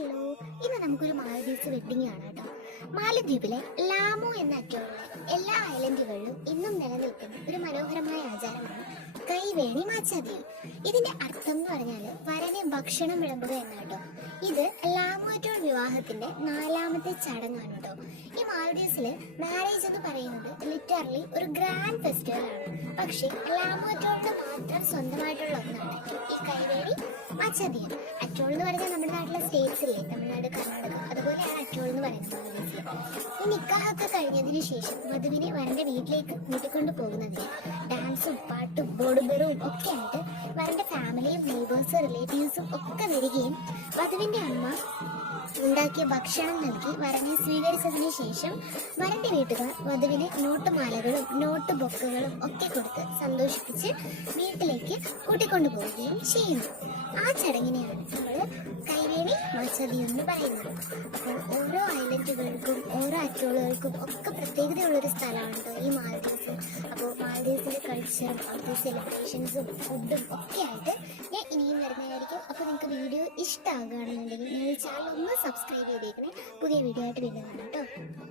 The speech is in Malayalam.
ഹലോ, ഇന്ന് നമുക്കൊരു മാലദ്വീപ്സ് വെഡിങ് ആണ് കേട്ടോ. മാലദ്വീപിലെ ലാമു എന്ന അറ്റോളിലെ എല്ലാ ഐലൻഡുകളിലും ഇന്നും നിലനിൽക്കുന്ന ഒരു മനോഹരമായ ആചാരമാണ് കൈവേണി മാച്ചാദിയം. ഇതിന്റെ അർത്ഥം എന്ന് പറഞ്ഞാല് വരനെ ഭക്ഷണം വിളമ്പുക എന്നാണ് കേട്ടോ. ഇത് ലാമു അറ്റോൾ വിവാഹത്തിന്റെ 4ാമത്തെ ചടങ്ങാണ് കേട്ടോ. ഈ മാലദ്വീപ്സില് മാരേജ് എന്ന് പറയുന്നത് ലിറ്ററലി ഒരു ഗ്രാൻഡ് ഫെസ്റ്റിവൽ ആണ്. പക്ഷേ ലാമു അറ്റോളിന് മാത്രം സ്വന്തമായിട്ടുള്ള ഒന്നാണ് ഈ കൈവേണി മാച്ചാദിയം. അറ്റോൾ എന്ന് പറഞ്ഞാൽ നമ്മുടെ നാട്ടിലെ സ്റ്റേറ്റ്സ് ഇല്ലേ, തമിഴ്നാട്, കർണാടക, അതുപോലെയാണ് അറ്റോൾ എന്ന് പറയുന്നത് മാലദ്വീപ്സിൽ. ഈ നിക്കാഹൊക്കെ കഴിഞ്ഞതിന് ശേഷം വധുവിനെ വരന്റെ വീട്ടിലേക്ക് കൂട്ടിക്കൊണ്ടു പോകുന്നതിന് ഡാൻസും പാട്ടും ബോഡുബറും ഒക്കെ ആയിട്ട് വരന്റെ ഫാമിലിയും നെയ്ബേഴ്സും റിലേറ്റീവ്സും ഒക്കെ വരികയും വധുവിന്റെ അമ്മ ഉണ്ടാക്കിയ ഭക്ഷണം നൽകി വരനെ സ്വീകരിച്ചതിന് ശേഷം വരന്റെ വീട്ടുകാർ വധുവിനെ നോട്ടുമാലകളും നോട്ട് ബൊക്കകളും ഒക്കെ കൊടുത്ത് സന്തോഷിപ്പിച്ച് വീട്ടിലേക്ക് കൂട്ടിക്കൊണ്ടു പോവുകയും ചെയ്യുന്നു. ആ ചടങ്ങിനെയാണ് നമ്മൾ കൈവേണി മാച്ചാദിയം എന്ന് പറയുന്നത്. അപ്പോൾ ഓരോ ഐലൻഡുകൾക്കും ഓരോ അറ്റോളുകൾക്കും ഒക്കെ പ്രത്യേകതയുള്ളൊരു സ്ഥലമാണ് കേട്ടോ ഈ മാലദ്വീപ്സ്. അപ്പോൾ മാലദ്വീപ്സിന്റെ കൾച്ചറും അവിടുത്തെ സെലിബ്രേഷൻസും ഫുഡും ഒക്കെ ആയിട്ട് ഞാൻ ഇനിയും വരുന്നതായിരിക്കും. അപ്പോൾ നിങ്ങൾക്ക് വീഡിയോ ഇഷ്ടമാകുകയാണെന്നുണ്ടെങ്കിൽ നിങ്ങൾ ചാനൽ ഒന്ന് സബ്സ്ക്രൈബ് ചെയ്തേക്കണേ. പുതിയ വീഡിയോ ആയിട്ട് വീണ്ടും കാണാം കേട്ടോ.